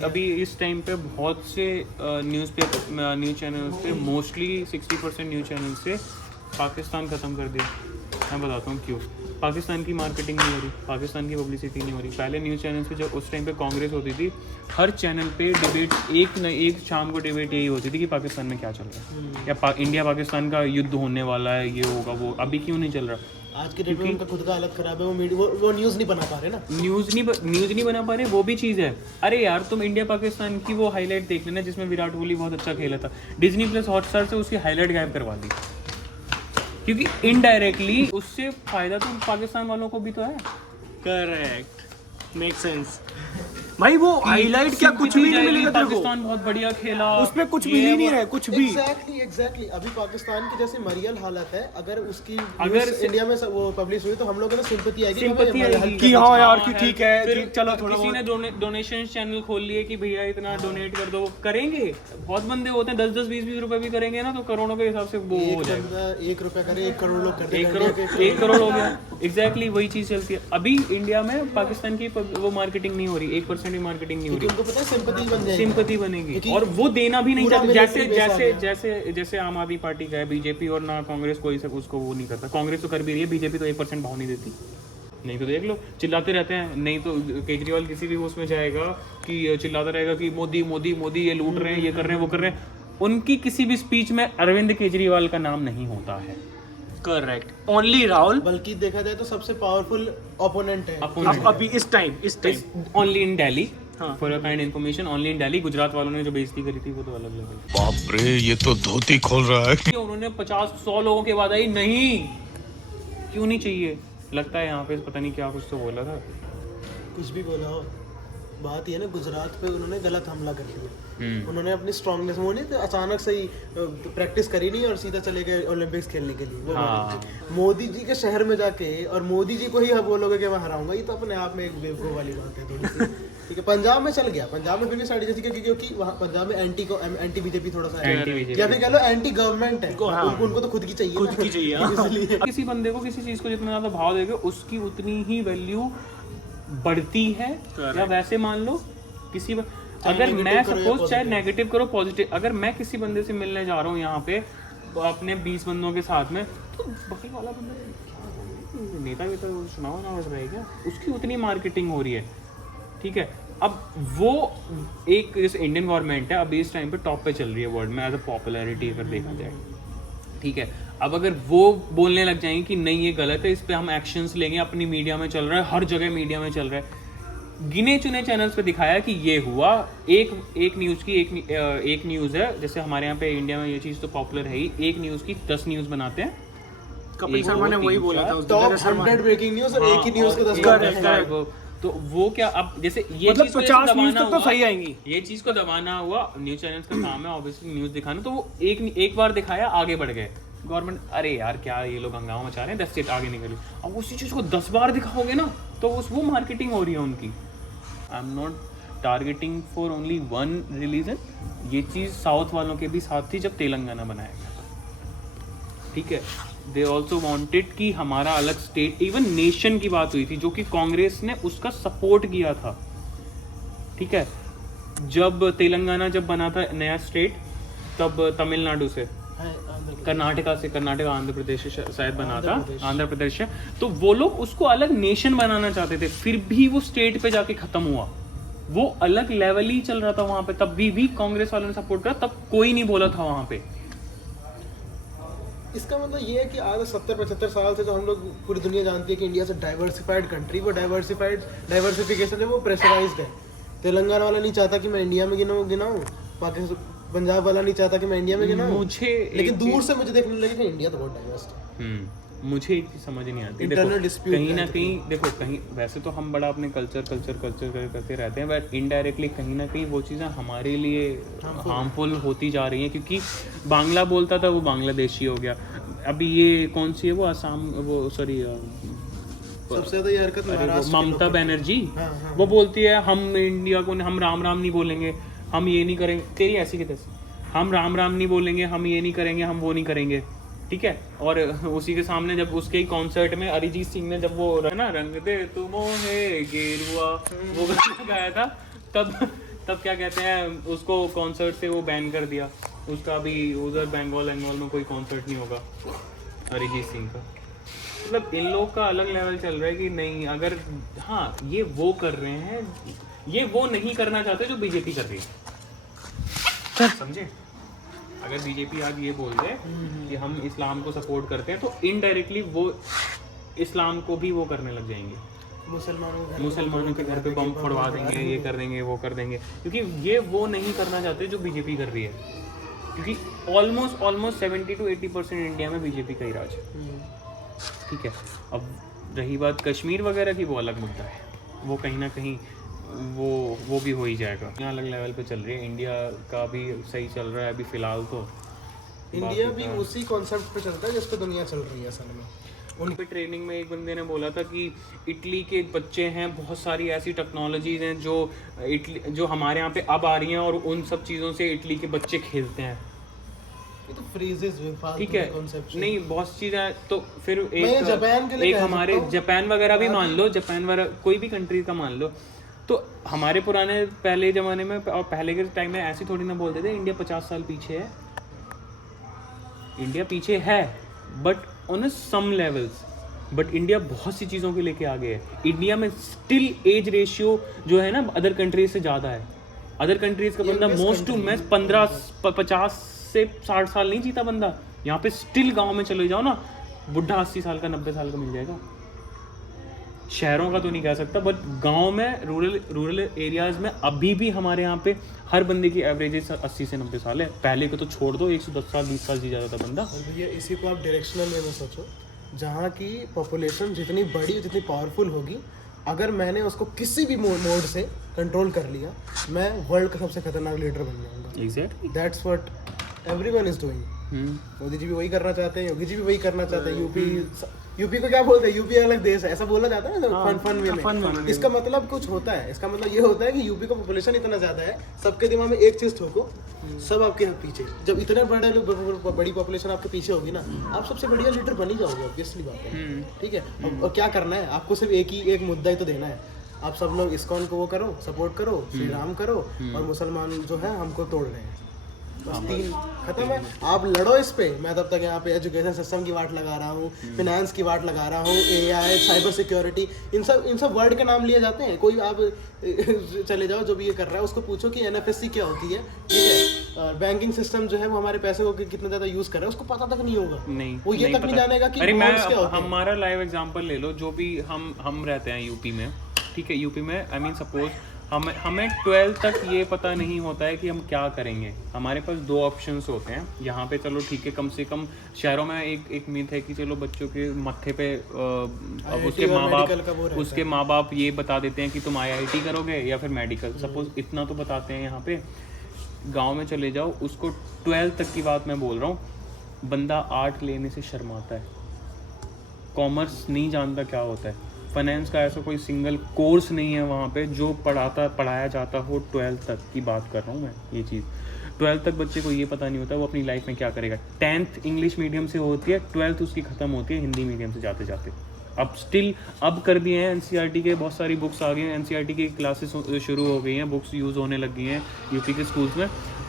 अभी इस टाइम पे बहुत से न्यूज़ चैनल्स पे मोस्टली 60% न्यूज़ चैनल से पाकिस्तान ख़त्म कर दिया। मैं बताता हूँ क्यों। पाकिस्तान की मार्केटिंग नहीं हो रही, पाकिस्तान की पब्लिसिटी नहीं हो रही। पहले न्यूज़ चैनल्स पे जब उस टाइम पे कांग्रेस होती थी, हर चैनल पे डिबेट एक न एक शाम को डिबेट यही होती थी कि पाकिस्तान में क्या चल रहा है या इंडिया पाकिस्तान का युद्ध होने वाला है, ये होगा वो। अभी क्यों नहीं चल रहा? आज के डेट में उनका खुद का हालत खराब है, वो न्यूज़ नहीं बना पा रहे ना। न्यूज़ नहीं बना पा रहे, वो भी चीज़ है। अरे यार तुम इंडिया पाकिस्तान की वो हाईलाइट देख लेना जिसमें विराट कोहली बहुत अच्छा खेला था। डिज्नी प्लस हॉटस्टार से उसकी हाईलाइट गायब करवा दी, क्योंकि इनडायरेक्टली उससे फायदा तो पाकिस्तान वालों को भी तो है। Correct, make sense. भाई वो हाईलाइट क्या कुछ भी नहीं मिलेगा तेरे को। पाकिस्तान बहुत बढ़िया खेला, उसमें कुछ मिल ही नहीं रहा है, कुछ भी। एग्जैक्टली अभी पाकिस्तान की जैसे मरियल हालत है, अगर उसकी इंडिया में वो पब्लिश हुई तो हम लोगों ने सिंपैथी आएगी कि हाँ यार कि ठीक है कि चलो थोड़ा किसी ने डोनेशन चैनल खोल लिए कि भैया इतना डोनेट कर दो, करेंगे। बहुत बंदे होते हैं 10-10 20-20 रुपए भी करेंगे ना तो करोड़ों के हिसाब से वो हो जाएगा। 1 रुपया करे 1 करोड़ लोग कर देंगे, 1 करोड़ हो गया। एग्जैक्टली वही चीज चलती है। अभी इंडिया में पाकिस्तान की वो मार्केटिंग नहीं हो रही, 1% भी मार्केटिंग नहीं हो रही। उनको पता है सिंपैथी बन जाएगी, सिंपैथी बनेगी और वो देना भी नहीं चाहते। जैसे आम आदमी पार्टी का है, बीजेपी और ना कांग्रेस कोई सब उसको वो नहीं करता। कांग्रेस तो कर भी रही है, बीजेपी तो 1% भाव नहीं देती। नहीं तो देख लो चिल्लाते रहते हैं, नहीं तो केजरीवाल किसी भी उसमें जाएगा कि चिल्लाता रहेगा कि मोदी मोदी मोदी ये लूट रहे हैं, ये कर रहे हैं, वो कर रहे हैं। उनकी किसी भी स्पीच में अरविंद केजरीवाल का नाम नहीं होता है। Correct, only Rahul. बल्कि देखा जाए तो सबसे पावरफुल ओपोनेंट है अभी इस time only in Delhi. For your kind information, only in Delhi. Gujarat वालों ने जो बेइज्जती करी थी वो तो अलग लेवल। बाप रे, ये तो धोती खोल रहा है। उन्होंने 50-100 लोगों के बाद आई नहीं, क्यों नहीं चाहिए? लगता है यहाँ पे पता नहीं क्या कुछ तो बोला था। कुछ भी बोला हो, बात ये है ना, गुजरात पे उन्होंने गलत हमला कर दिया। उन्होंने अपनी स्ट्रांगनेस वो नहीं तो अचानक से ही प्रैक्टिस करी नहीं और सीधा चले गए ओलंपिक्स खेलने के लिए। वो मोदी जी के शहर में जाके और मोदी जी को ही बोलोगे कि मैं हराऊंगा, ये तो अपने आप में एक बेवकूफ वाली बात है थोड़ी सी। ठीक है, पंजाब में चल गया, पंजाब में फिर भी साइड जैसी, क्योंकि वहाँ पंजाब में एंटी बीजेपी थोड़ा सा है, या फिर कह लो एंटी गवर्नमेंट है। उनको तो खुद की चाहिए इसलिए किसी बंदे को किसी चीज को जितना ज्यादा भाव देगा उसकी उतनी ही वैल्यू बढ़ती है। या वैसे मान लो किसी अगर मैं सपोज चाहे नेगेटिव करो पॉजिटिव, अगर मैं किसी बंदे से मिलने जा रहा हूँ यहाँ पे अपने 20 बंदों के साथ में, तो बकरी वाला बंदा नेता भी तो चुनाव ना बढ़ रहा है क्या, उसकी उतनी मार्केटिंग हो रही है। ठीक है, अब वो एक जैसे इंडियन गवर्नमेंट है अभी इस टाइम पे टॉप पे चल रही है वर्ल्ड में एज अ पॉपुलैरिटी अगर देखा जाए। ठीक है, अब अगर वो बोलने लग जाएंगे कि नहीं ये गलत है, इस पे हम एक्शंस लेंगे, अपनी मीडिया में चल रहा है, हर जगह मीडिया में चल रहा है, गिने चुने चैनल्स पे दिखाया कि ये हुआ। एक न्यूज़ की एक न्यूज़ है, जैसे हमारे यहाँ पे इंडिया में ये चीज़ तो पॉपुलर है ही, एक न्यूज़ की 10 न्यूज़ बनाते हैं। कपिल शर्मा ने वही बोला था, टॉप 100 ब्रेकिंग न्यूज़ और एक ही न्यूज़ के 10 तो वो क्या अब जैसे ये मतलब चीज 50 न्यूज़ तो सही आएंगी। ये चीज को दबाना हुआ, न्यूज़ चैनल्स का काम है ऑब्वियसली न्यूज़ दिखाना, तो वो एक बार दिखाया आगे बढ़ गए। गवर्नमेंट अरे यार क्या ये लोग हंगामा मचा रहे हैं, 10 आगे निकली। अब उसी चीज को 10 बार दिखाओगे ना तो वो मार्केटिंग हो रही है उनकी। आई am not targeting for only one religion. ये चीज़ साउथ वालों के भी साथ थी जब तेलंगाना बनाया गया। ठीक है, दे ऑल्सो वॉन्टेड कि हमारा अलग स्टेट, इवन नेशन की बात हुई थी जो कि कांग्रेस ने उसका सपोर्ट किया था। ठीक है, जब तेलंगाना जब बना था नया स्टेट, तब तमिलनाडु से कर्नाटका आंध्र प्रदेश शायद बना था, आंध्र प्रदेश से, तो वो लोग उसको अलग नेशन बनाना चाहते थे, फिर भी वो स्टेट पे जाके खत्म हुआ। वो अलग लेवल ही चल रहा था वहां पे, तब भी कांग्रेस वालों ने सपोर्ट करा, तब कोई नहीं बोला था वहां पे। इसका मतलब ये है कि आज 70-75 साल से जो हम लोग पूरी दुनिया जानती है कि इंडिया से डाइवर्सिफाइड कंट्री, वो डाइवर्सिफिकेशन है, वो प्रेशराइज्ड है। तेलंगाना वाला नहीं चाहता कि मैं इंडिया में गिनाऊं, पाकिस्तान पंजाब वाला नहीं चाहता कि मैं इंडिया में गिनाऊं, लेकिन दूर से मुझे देखने लगे कि इंडिया तो बहुत डाइवर्स है। मुझे एक चीज समझ नहीं आती, देखो कहीं ना कहीं, देखो कहीं वैसे तो हम बड़ा अपने कल्चर करते रहते हैं, बट इनडायरेक्टली कहीं ना कहीं वो चीज़ें हमारे लिए हार्मफुल होती जा रही हैं, क्योंकि बांग्ला बोलता था वो बांग्लादेशी हो गया। अभी ये कौन सी है वो असम, वो सॉरी सबसे ज़्यादा ये हरकत ममता बनर्जी, वो बोलती है हम इंडिया को हम राम राम नहीं बोलेंगे, हम ये नहीं करेंगे, तेरी ऐसी की तैसी, हम राम राम नहीं बोलेंगे, हम ये नहीं करेंगे, हम वो नहीं करेंगे। ठीक है, और उसी के सामने जब उसके ही कॉन्सर्ट में अरिजीत सिंह ने जब वो है ना रंग दे तुम मोहे गेरुआ वो गाना गाया था, तब तब क्या कहते हैं उसको कॉन्सर्ट से वो बैन कर दिया, उसका अभी उधर बंगाल एंगोल में कोई कॉन्सर्ट नहीं होगा अरिजीत सिंह का। मतलब इन लोग का अलग लेवल चल रहा है कि नहीं, अगर हाँ ये वो कर रहे हैं, ये वो नहीं करना चाहते जो बीजेपी कर रही है, समझे? अगर बीजेपी आज ये बोल रहे कि हम इस्लाम को सपोर्ट करते हैं तो इनडायरेक्टली वो इस्लाम को भी वो करने लग जाएंगे, मुसलमानों के घर पे बम फोड़वा देंगे, ये कर देंगे, वो कर देंगे, क्योंकि ये वो नहीं करना चाहते जो बीजेपी कर रही है। क्योंकि ऑलमोस्ट 70 to 80% इंडिया में बीजेपी का ही राज है, ठीक है। अब रही बात कश्मीर वगैरह की, वो अलग मुद्दा है, वो कहीं ना कहीं वो भी हो ही जाएगा। यहाँ अलग लेवल पे चल रही है, इंडिया का भी सही चल रहा है अभी फ़िलहाल तो। इंडिया भी उसी कॉन्सेप्ट पे चलता है जिस पे दुनिया चल रही है असल में। उन पे ट्रेनिंग में एक बंदे ने बोला था कि इटली के बच्चे हैं, बहुत सारी ऐसी टेक्नोलॉजीज हैं जो हमारे यहाँ पे अब आ रही हैं और उन सब चीज़ों से इटली के बच्चे खेलते हैं। ये तो फ्रेजेस ठीक है, नहीं बहुत चीज़ें। तो फिर जापान के लिए एक हमारे जापान वगैरह भी मान लो, जापान वगैरह कोई भी कंट्री का मान लो, तो हमारे पुराने पहले ज़माने में और पहले के टाइम में ऐसी थोड़ी ना बोलते थे इंडिया 50 साल पीछे है। इंडिया पीछे है but on some levels, but India बहुत सी चीज़ों के लेके आगे है। इंडिया में स्टिल एज रेशियो जो है ना अदर कंट्रीज से ज़्यादा है। अदर कंट्रीज का बंदा मोस्ट टू मैच 50 से 60 साल नहीं जीता बंदा। यहाँ पे स्टिल गांव में चले जाओ ना, बुढ़ा 80 साल का 90 साल का मिल जाएगा। शहरों का तो नहीं कह सकता, बट गांव में रूरल एरियाज में अभी भी हमारे यहाँ पे हर बंदे की एवरेज 80 से 90 साल है। पहले को तो छोड़ दो, 110 साल 20 साल जी जाता था बंदा। भैया इसी को आप डायरेक्शनल वे में सोचो, जहाँ की पॉपुलेशन जितनी बड़ी जितनी पावरफुल होगी, अगर मैंने उसको किसी भी मोड से कंट्रोल कर लिया, मैं वर्ल्ड का सबसे खतरनाक लीडर बन जाऊंगा। Exactly, that's what everyone is doing. Modi ji भी वही करना चाहते हैं, योगी जी भी वही करना चाहते हैं। यूपी को क्या बोलते हैं, यूपी अलग देश है, ऐसा बोला जाता है ना फन वे में। इसका मतलब कुछ होता है, इसका मतलब ये होता है कि यूपी का पॉपुलेशन इतना ज्यादा है, सबके दिमाग में एक चीज ठोको, सब आपके पीछे। जब इतने बड़ी पॉपुलेशन आपके पीछे होगी ना, आप सबसे बढ़िया लीडर बन ही जाओगे, ऑब्वियसली बात है, ठीक है। और क्या करना है आपको, सिर्फ एक मुद्दा ही तो देना है। आप सब लोग इस्कॉन को वो करो, सपोर्ट करो, श्री राम करो, और मुसलमान जो है हमको तोड़ रहे हैं, बस 3 खत्म है। आप लड़ो इस पे, मैं तब तक यहाँ पे एजुकेशन सिस्टम की बात लगा रहा हूँ, फिनेंस की बात लगा रहा हूँ, AI, साइबर सिक्योरिटी, इन सब वर्ड के नाम लिए जाते हैं। कोई आप चले जाओ जो भी ये कर रहा है उसको पूछो कि NFSC क्या होती है, ठीक है। और बैंकिंग सिस्टम जो है वो हमारे पैसे को कितना ज़्यादा यूज़ कर रहा है उसको पता तक नहीं होगा, नहीं वो ये तक नहीं जानेगा कि अरे bonds क्या होते हैं। हमारा लाइव एग्जांपल ले लो, जो भी हम रहते हैं यूपी में, ठीक है। यूपी में आई मीन सपोज हमें 12 तक ये पता नहीं होता है कि हम क्या करेंगे। हमारे पास 2 ऑप्शंस होते हैं यहाँ पे, चलो ठीक है, कम से कम शहरों में एक मिथ है कि चलो बच्चों के मत्थे पे अब उसके माँ बाप ये बता देते हैं कि तुम IIT करोगे या फिर मेडिकल, सपोज इतना तो बताते हैं यहाँ पे। गाँव में चले जाओ, उसको 12 तक की बात मैं बोल रहा हूँ, बंदा आर्ट लेने से शर्माता है, कॉमर्स नहीं जानता क्या होता है, फाइनेंस का ऐसा कोई सिंगल कोर्स नहीं है वहाँ पे जो पढ़ाया जाता हो। 12 तक की बात कर रहा हूँ मैं, ये चीज़ 12 तक बच्चे को ये पता नहीं होता वो अपनी लाइफ में क्या करेगा। 10th इंग्लिश मीडियम से होती है, 12th उसकी ख़त्म होती है हिंदी मीडियम से जाते जाते। अब कर दिए हैं NCERT के, बहुत सारी बुक्स आ गई हैं, NCERT की क्लासेस शुरू हो गई हैं, बुक्स यूज़ होने लग गई हैं यूपी के स्कूल्स में,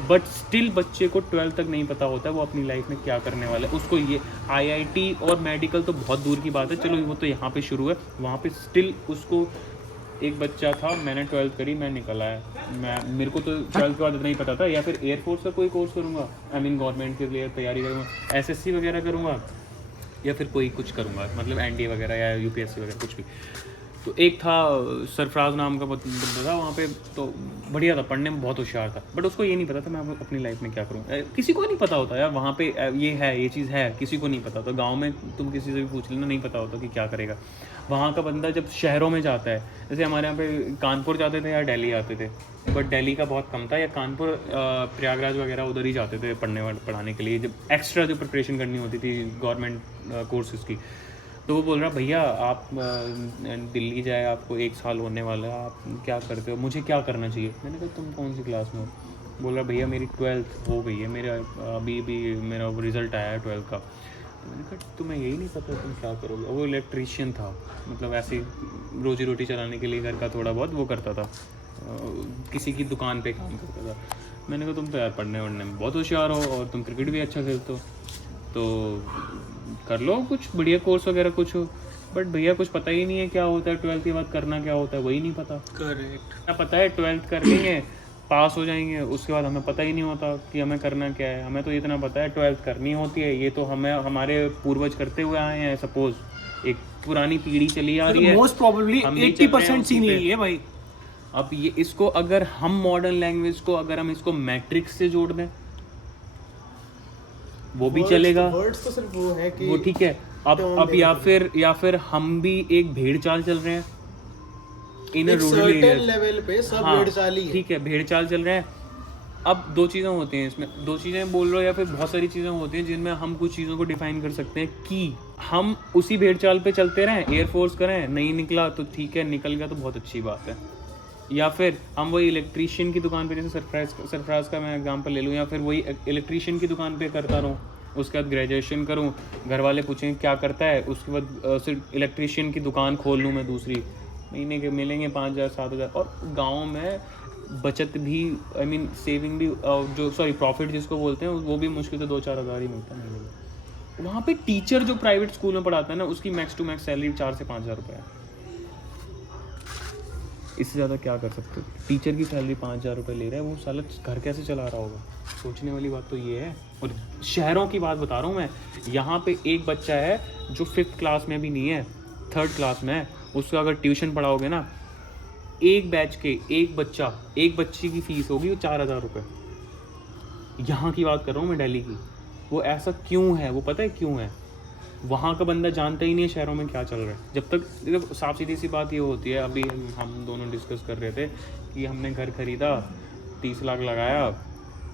बट स्टिल बच्चे को 12 तक नहीं पता होता है वो अपनी लाइफ में क्या करने वाला है। उसको ये IIT और मेडिकल तो बहुत दूर की बात है, चलो वो तो यहाँ पे शुरू है, वहाँ पे स्टिल उसको एक बच्चा था, मैंने 12th करी, मैं निकल आया, मेरे को तो 12th के बाद इतना ही पता था, या फिर एयरफोर्स का कोई कोर्स करूँगा, आई मीन गवर्नमेंट के लिए तैयारी करूँगा, SSC वगैरह करूँगा, या फिर कोई कुछ करूँगा, मतलब NDA वगैरह या UPSC वगैरह कुछ भी। तो एक था सरफराज नाम का बंदा था वहाँ पे, तो बढ़िया था, पढ़ने में बहुत होशियार था, बट उसको ये नहीं पता था मैं अपनी लाइफ में क्या करूँ। किसी को नहीं पता होता यार, वहाँ पे ये चीज़ है, किसी को नहीं पता होता। गाँव में तुम किसी से भी पूछ लेना, नहीं पता होता कि क्या करेगा। वहाँ का बंदा जब शहरों में जाता है, जैसे हमारे यहाँ पे कानपुर जाते थे या दिल्ली आते थे, बट दिल्ली का बहुत कम था, या कानपुर प्रयागराज वगैरह उधर ही जाते थे पढ़ाने के लिए, जब एक्स्ट्रा जो प्रिपरेशन करनी होती थी गवर्नमेंट कोर्सेज़ की। तो वो बोल रहा, भैया आप दिल्ली जाए, आपको 1 साल होने वाला है, आप क्या करते हो, मुझे क्या करना चाहिए। मैंने कहा तुम कौन सी क्लास में हो। बोल रहा, भैया मेरी 12th हो गई है, मेरा अभी मेरा रिज़ल्ट आया है 12th का। तो मैंने कहा तुम्हें यही नहीं पता तुम क्या करोगे। वो इलेक्ट्रीशियन था, मतलब ऐसे रोजी रोटी चलाने के लिए घर का थोड़ा बहुत वो करता था, किसी की दुकान पे काम करता था। मैंने कहा तुम तो यार पढ़ने वढ़ने में बहुत होशियार हो और तुम क्रिकेट भी अच्छा खेलते हो, तो कर लो कुछ बढ़िया कोर्स वगैरह कुछ हो। बट भैया कुछ पता ही नहीं है क्या होता है 12th के बाद करना क्या होता है, वही नहीं पता। करेक्ट। क्या पता है 12th कर लेंगे, पास हो जाएंगे, उसके बाद हमें पता ही नहीं होता कि हमें करना क्या है। हमें तो इतना पता है 12th करनी होती है, ये तो हमें हमारे पूर्वज करते हुए आए हैं। सपोज एक पुरानी पीढ़ी चली आ रही है, मोस्ट प्रोबेबली हम भी चल रहे हैं 80% सीन उसी पे। यही है भाई। अब ये इसको अगर हम मॉडर्न लैंग्वेज को अगर हम इसको मैट्रिक्स से जोड़ दें वो भी चलेगा, वर्ड्स तो सिर्फ वो है कि वो ठीक है। अब या फिर हम भी एक भेड़ चाल चल रहे हैं इन एक रूरल सर्टेन एरिया। लेवल पे सब हाँ, भेड़ चाली है। ठीक है, भेड़ चाल चल रहे हैं। अब दो चीज़ें होती हैं इसमें, दो चीज़ें बोल रहे हो या फिर बहुत सारी चीज़ें होती हैं जिनमें हम कुछ चीज़ों को डिफाइन कर सकते हैं कि हम उसी भेड़ चाल पे चलते रहें, एयरफोर्स करें, नहीं निकला तो ठीक है, निकल गया तो बहुत अच्छी बात है। या फिर हम वही इलेक्ट्रीशियन की दुकान पे, जैसे सरफराज का मैं एग्जांपल ले लूँ, या फिर वही इलेक्ट्रीशियन की दुकान पे करता रहूँ, उसके बाद ग्रेजुएशन करूँ, घर वाले पूछें क्या करता है, उसके बाद सिर्फ इलेक्ट्रीशियन की दुकान खोल लूँ मैं दूसरी, महीने के मिलेंगे 5,000 7,000। और गांव में बचत भी, आई मीन सेविंग भी, जो प्रॉफिट जिसको बोलते हैं, वो भी मुश्किल से 2-4 हज़ार ही मिलता है महीने में। वहाँ पे टीचर जो प्राइवेट स्कूल में पढ़ाता है ना, उसकी मैक्स टू मैक्स सैलरी 4 से 5,000 रुपये है। इससे ज़्यादा क्या कर सकते हो? टीचर की सैलरी 5,000 रुपये ले रहा है, वो साला घर कैसे चला रहा होगा? सोचने वाली बात तो ये है। और शहरों की बात बता रहा हूँ मैं, यहाँ पे एक बच्चा है जो 5th क्लास में भी नहीं है, 3rd क्लास में है, उसको अगर ट्यूशन पढ़ाओगे ना, एक बैच के एक बच्ची की फीस होगी वो 4,000 रुपये। यहाँ की बात कर रहा हूँ मैं, दिल्ली की। वो ऐसा क्यों है? वो पता है क्यों है? वहाँ का बंदा जानता ही नहीं है शहरों में क्या चल रहा है। जब तक साफ सीधी सी बात ये होती है, अभी हम दोनों डिस्कस कर रहे थे कि हमने घर खरीदा, 30 लाख लगाया,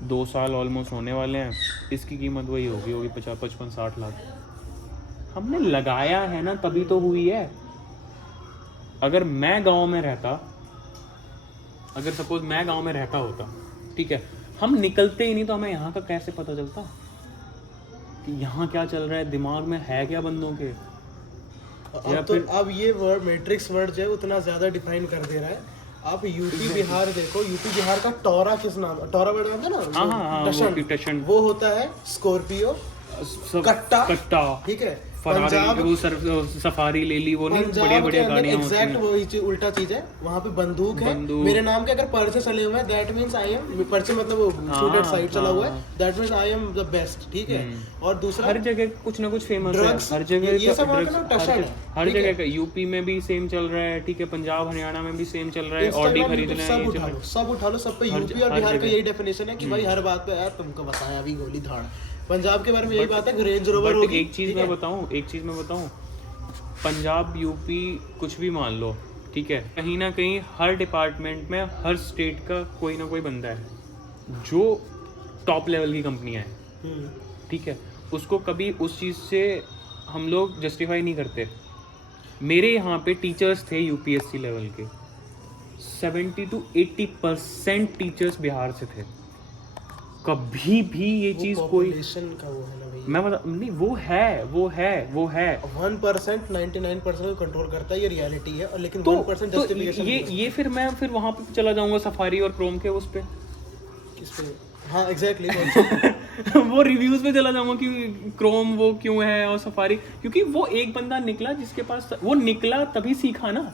2 साल ऑलमोस्ट होने वाले हैं, इसकी कीमत वही होगी 55-60 लाख। हमने लगाया है ना, तभी तो हुई है। अगर मैं गांव में रहता, अगर सपोज मैं गांव में रहता होता, ठीक है, हम निकलते ही नहीं तो हमें यहाँ का कैसे पता चलता कि यहाँ क्या चल रहा है, दिमाग में है क्या बंदों के। अब तो अब ये वर्ड मैट्रिक्स वर्ड जो है उतना ज्यादा डिफाइन कर दे रहा है। आप यूपी बिहार देखो, यूपी बिहार का टोरा किस नाम, टोरा वर्ड आता है ना, हाँ, टशन, वो होता है स्कॉर्पियो, कट्टा, ठीक है। पंजाब वो सफारी ले ली, वो नहीं बढ़िया बढ़िया गाड़ियां होती हैं। एग्जैक्ट वही चीज उल्टा चीज है। वहाँ पे बंदूक है, मेरे नाम के अगर पर्चे चले हुए हैं, दैट मींस आई एम, पर्चे मतलब शूटेड साइड चला हुआ है, that means I am the best, ठीक है। और दूसरा हर जगह कुछ ना कुछ फेमस है, हर जगह ये सब हर जगह का यूपी में भी सेम चल रहा है, ठीक है, पंजाब हरियाणा में भी सेम चल रहा है, ऑडी खरीदना है, सब उठा लो, सब पे यूपी और बिहार का यही डेफिनेशन है कि भाई हर बात पे यार तुमको बताया अभी गोली धाड़। पंजाब के बारे में यही बात है, रेंज रोवर होगी। एक चीज मैं बताऊं, पंजाब यूपी कुछ भी मान लो, ठीक है, कहीं ना कहीं हर डिपार्टमेंट में हर स्टेट का कोई ना कोई बंदा है जो टॉप लेवल की कंपनियां हैं, ठीक है, उसको कभी उस चीज़ से हम लोग जस्टिफाई नहीं करते। मेरे यहाँ पे टीचर्स थे यूपीएससी लेवल के, 70 to 80% टीचर्स बिहार से थे। कभी भी ये चीज कोई का वो है ना भैया, मैं बता नहीं, वो है 1% 99% को कंट्रोल करता है, ये रियलिटी है। और लेकिन तो 1% जस्टिफिकेशन ये फिर मैं वहां पे चला जाऊंगा सफारी और क्रोम के उस पे, किस पे? हाँ एग्जैक्टली वो रिव्यूज पे चला जाऊंगा कि क्रोम वो क्यों है और सफारी, क्योंकि वो एक बंदा निकला जिसके पास वो निकला तभी सीखा ना,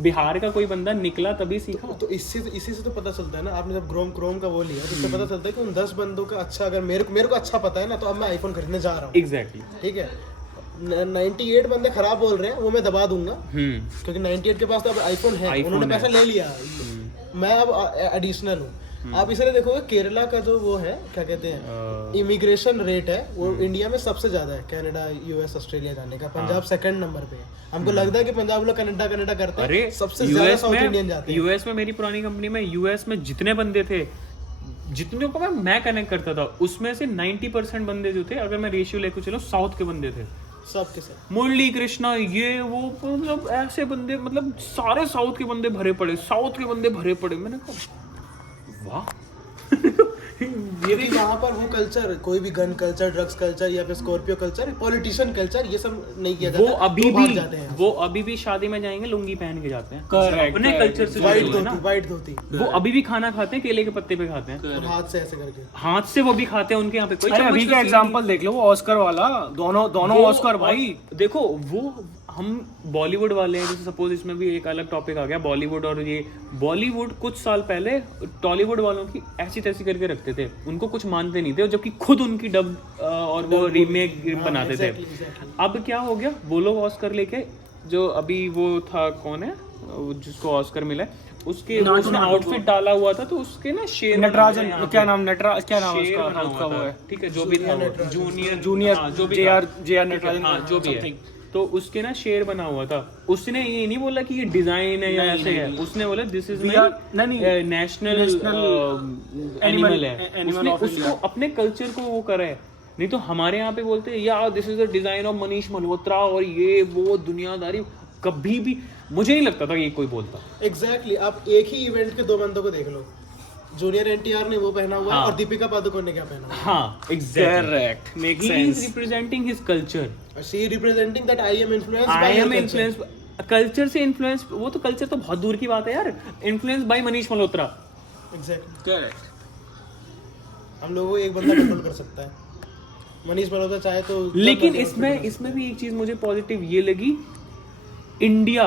बिहार का कोई बंदा निकला तभी सीखा। तो इसी से तो पता चलता है ना। आपने जब क्रोम का वो लिया तो इससे पता चलता है कि उन 10 बंदों का अच्छा, अगर मेरे को अच्छा पता है ना, तो अब मैं आईफोन खरीदने जा रहा हूँ। एग्जैक्टली, ठीक है। 98 बंदे खराब बोल रहे हैं, वो मैं दबा दूंगा, क्योंकि 98 के पास तो अब आईफोन है, उन्होंने पैसा ले लिया, मैं अब एडिशनल हूँ। आप इसलिए देखोगे केरला का जो वो है, क्या कहते हैं, इमिग्रेशन रेट है, वो इंडिया में सबसे ज्यादा है, कनाडा यूएस ऑस्ट्रेलिया जाने का। पंजाब 2nd नंबर पे है। हमको लगता है कि पंजाब लोग कनाडा करते हैं, सबसे ज्यादा साउथ इंडियन जाते हैं। यूएस में मेरी पुरानी कंपनी में यूएस में जितने बंदे थे, जितने को मैं कनेक्ट करता था, उसमें से 90% बंदे जो थे, अगर मैं रेशियो लेकर चलो, साउथ के बंदे थे सब के सब। मुरली कृष्णा ये वो, मतलब ऐसे बंदे, मतलब सारे साउथ के बंदे भरे पड़े। मैंने कहा वाह क्योंकि वहाँ पर वो कल्चर, कोई भी गन कल्चर, ड्रग्स कल्चर या फिर स्कॉर्पियो कल्चर, पॉलिटिशियन कल्चर, ये सब नहीं किया जाता। वो अभी तो भाग भी जाते हैं। वो अभी भी शादी में जाएंगे लुंगी पहन के जाते हैं, Correct, अपने कल्चर से जुड़े हुए हैं ना। वाइट धोती वो अभी भी खाना खाते हैं, केले के पत्ते पे खाते हैं, और हाथ से ऐसे करके। हाथ से वो भी खाते हैं, उनके यहाँ पे कोई अरे चम्मच अभी का का सीन एग्जांपल देख लो, वो ऑस्कर वाला, दोनों वो- ऑस्कर भाई। देखो वो हम बॉलीवुड वाले हैं, जैसे सपोज इसमें भी एक अलग टॉपिक आ गया बॉलीवुड, और ये बॉलीवुड कुछ साल पहले टॉलीवुड वालों की ऐसी तैसी करके रखते थे, उनको कुछ मानते नहीं थे, जबकि खुद उनकी डब और वो रीमेक बनाते थे। exactly. अब क्या हो गया, वो लोग ऑस्कर लेके, जो अभी वो था कौन है वो जिसको ऑस्कर मिला है, उसके उसने आउटफिट डाला हुआ था, तो उसके ना शेर नटराजन, क्या नाम है शेर उसका, बना उसका हुआ वो था, है ठीक है, जो भी था जूनियर जो भी JR नटराजन, हाँ जो भी है, तो उसके ना शेर बना हुआ था। उसने ये नहीं बोला कि ये डिजाइन है या ऐसे है, उसने बोला this is my national animal है, उसने उसको अपने कल्चर को वो करा है। नहीं तो हमारे यहाँ पे बोलते हैं यार this is the design of Manish Malhotra और ये वो दुनियादारी, कभी भी मुझे नहीं लगता था कि ये कोई बोलता। एग्जैक्टली आप एक ही इवेंट के दो बंदों को देख लो, जूनियर एनटीआर ने वो पहना हुआ है और दीपिका पादुकोण ने क्या पहना हुआ है। हाँ exactly, correct, make he is sense. Representing his culture, she representing that I am influenced I by am influence culture से इन्फ्लुएंस, वो तो कल्चर तो बहुत दूर की बात है यार, influence by Manish Malhotra. Exactly. Correct. हम लोगों को एक बंदा कंट्रोल कर सकता है, मनीष मल्होत्रा चाहे तो। लेकिन इसमें भी एक चीज मुझे पॉजिटिव ये लगी, India,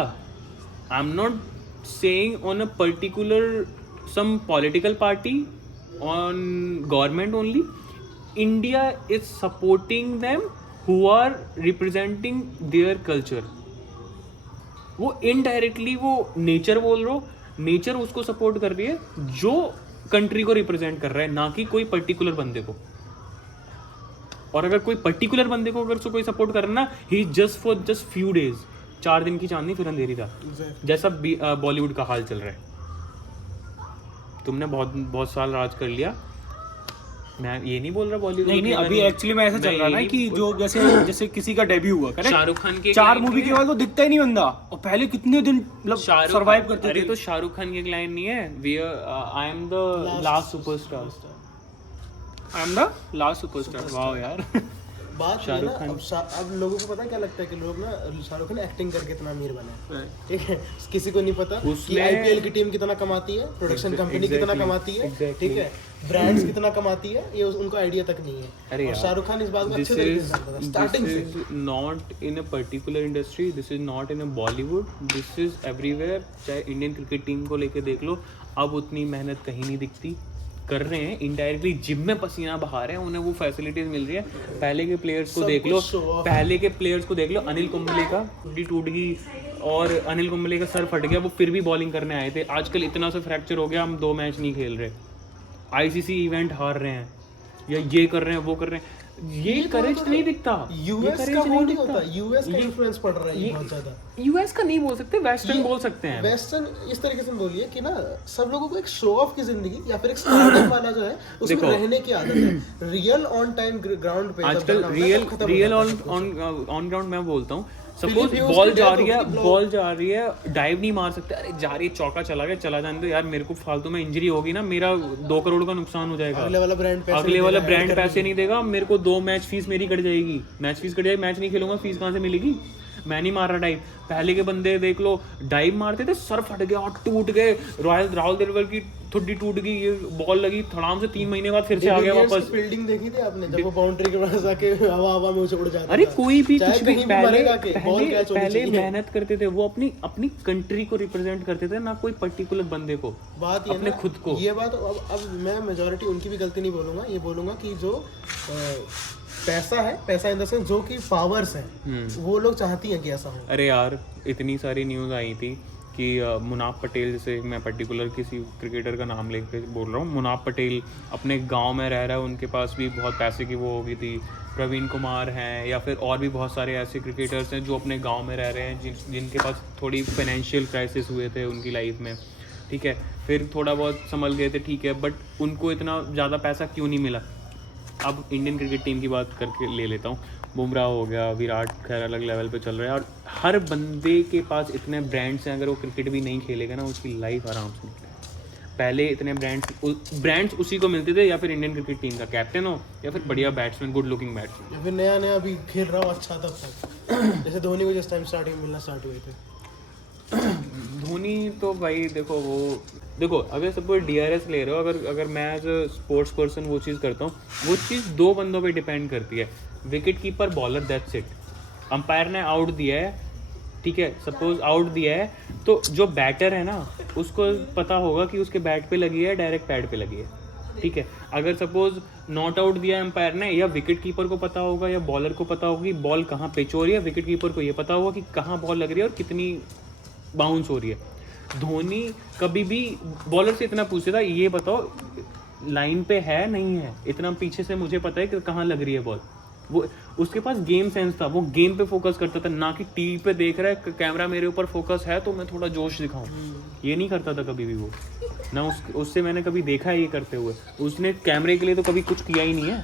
I am not saying on a particular some political party, on government only, India is supporting them who are representing their culture. वो इनडायरेक्टली वो नेचर बोल रहा हो, नेचर उसको सपोर्ट कर रही है जो कंट्री को रिप्रेजेंट कर रहा है, ना कि कोई पर्टिकुलर बंदे को। और अगर कोई पर्टिकुलर बंदे को अगर उसको कोई सपोर्ट करना, he just for just few days, 4 दिन की चांदनी फिर अंधेरी था, जैसा बॉलीवुड का हाल चल रहा है। तुमने बहुत साल राज कर लिया, मैं ये नहीं बोल रहा बॉलीवुड नहीं अभी एक्चुअली में ऐसा चल रहा है ना कि जो जैसे किसी का डेब्यू हुआ, करेक्ट, शाहरुख खान के 4 मूवी के बाद वो दिखता ही नहीं बंदा, और पहले कितने दिन मतलब सरवाइव करते थे। अरे तो शाहरुख खान की एक लाइन नहीं है, we I am the last superstar, I am the last superstar. Wow यार। बात ये ना, अब लोगों को पता क्या लगता है कि लोग ना शाहरुख खान एक्टिंग करके इतना अमीर बने, ठीक है, किसी को नहीं पता कि आईपीएल की टीम कितना कमाती है, प्रोडक्शन कंपनी कितना कमाती है, ठीक है, ब्रांड्स कितना कमाती है, ये उनको आइडिया तक नहीं है। अरे और शाहरुख खान इस बात को अच्छे तरीके से जानता था स्टार्टिंग से। This is not in a particular industry, this is not in a Bollywood, this is everywhere। चाहे इंडियन क्रिकेट टीम को लेके देख लो, अब उतनी मेहनत कहीं नहीं दिखती, कर रहे हैं इनडायरेक्टली, जिम में पसीना बहा रहे हैं, उन्हें वो फैसिलिटीज मिल रही है। पहले के प्लेयर्स को देख लो, पहले के प्लेयर्स को देख लो, अनिल कुंबले का हड्डी टूट गई और अनिल कुंबले का सर फट गया, वो फिर भी बॉलिंग करने आए थे। आजकल इतना सा फ्रैक्चर हो गया, हम 2 मैच नहीं खेल रहे, आईसीसी इवेंट हार रहे हैं, या ये कर रहे हैं वो कर रहे हैं, ये करेज नहीं दिखता। यूएस का वो नहीं होता, यूएस का इन्फ्लुएंस पड़ रहा है बहुत ज्यादा। यूएस का नहीं बोल सकते, वेस्टर्न बोल सकते हैं। वेस्टर्न इस तरीके से बोलिए कि ना सब लोगों को एक शो ऑफ की जिंदगी या फिर एक स्टार्टअप वाला जो है उसमें रहने की आदत है। रियल ऑन टाइम ग्राउंड पे आजकल रियल ऑन ग्राउंड मैं बोलता हूँ, सपोज बॉल जा रही है, डाइव नहीं मार सकते, अरे जा रही है, चौका चला गया, चला जाने दो यार, मेरे को फालतू में इंजरी होगी ना, मेरा 2 करोड़ का नुकसान हो जाएगा, अगले वाला ब्रांड पैसे नहीं देगा, मेरे को 2 मैच फीस मेरी कट जाएगी, मैच नहीं खेलूंगा, फीस कहाँ से मिलेगी, मैं नहीं मार रहा डाइव। पहले के बंदे देख लो, डाइव मारते थे, सर फट गया और टूट गए, राहुल द्रविड़ की ठुड्डी टूट गई, ये बॉल लगी थड़ाम से 3 महीने बाद फिर से आ गया वापस। फील्डिंग देखी थी आपने जब वो बाउंड्री के पास आके हवा में उड़ जाता? अरे कोई भी कुछ भी पहले मेहनत करते थे, वो अपनी कंट्री को रिप्रेजेंट करते थे, ना कोई पर्टिकुलर बंदे को, बात अपने खुद को। ये बात अब मैं मेजॉरिटी उनकी भी गलती नहीं बोलूंगा, ये बोलूंगा कि जो पैसा है, पैसा इन द सेंस जो कि पावर्स हैं, वो लोग चाहती हैं कि ऐसा हो। अरे यार इतनी सारी न्यूज़ आई थी कि मुनाफ पटेल, जैसे मैं पर्टिकुलर किसी क्रिकेटर का नाम लेके बोल रहा हूँ, मुनाफ पटेल अपने गांव में रह रहा है, उनके पास भी बहुत पैसे की वो हो गई थी, प्रवीण कुमार हैं, या फिर और भी बहुत सारे ऐसे क्रिकेटर्स हैं जो अपने गांव में रह रहे हैं, जिनके पास थोड़ी फाइनेंशियल क्राइसिस हुए थे उनकी लाइफ में, ठीक है, फिर थोड़ा बहुत संभल गए थे, ठीक है, बट उनको इतना ज़्यादा पैसा क्यों नहीं मिला। अब इंडियन क्रिकेट टीम की बात करके ले लेता हूँ, बुमराह हो गया, विराट खैर अलग लेवल पे चल रहा है, और हर बंदे के पास इतने ब्रांड्स हैं, अगर वो क्रिकेट भी नहीं खेलेगा ना, उसकी लाइफ आराम से निकलेगी। पहले इतने ब्रांड्स उसी को मिलते थे, या फिर इंडियन क्रिकेट टीम का कैप्टन हो या फिर बढ़िया बैट्समैन, गुड लुकिंग बैट्समैन। या फिर नया नया अभी खेल रहा हो अच्छा तब तक जैसे धोनी को जिस टाइम स्टार्टिंग मिलना स्टार्ट हुए थे। धोनी तो भाई देखो अगर सब कोई DRS ले रहे हो, अगर मैं एज अ स्पोर्ट्स पर्सन वो चीज़ करता हूँ, वो चीज़ 2 बंदों पे डिपेंड करती है, wicket keeper, bowler, that's it. Umpire ने आउट दिया है, ठीक है, सपोज आउट दिया है, तो जो बैटर है ना उसको पता होगा कि उसके बैट पे लगी है, डायरेक्ट पैड पे लगी है, ठीक है। अगर सपोज नॉट आउट दिया है अंपायर ने, या विकेट कीपर को पता होगा या बॉलर को पता होगा कि बॉल कहाँ पिच हो रही है, विकेट कीपर को ये पता होगा कि कहाँ बॉल लग रही है और कितनी बाउंस हो रही है। धोनी कभी भी बॉलर से इतना पूछता था, ये बताओ लाइन पे है नहीं है, इतना पीछे से मुझे पता है कि कहाँ लग रही है बॉल। वो उसके पास गेम सेंस था, वो गेम पे फोकस करता था, ना कि टीवी पे देख रहा है कैमरा मेरे ऊपर फोकस है तो मैं थोड़ा जोश दिखाऊं। ये नहीं करता था कभी भी वो, ना उससे मैंने कभी देखा है ये करते हुए। उसने कैमरे के लिए तो कभी कुछ किया ही नहीं है।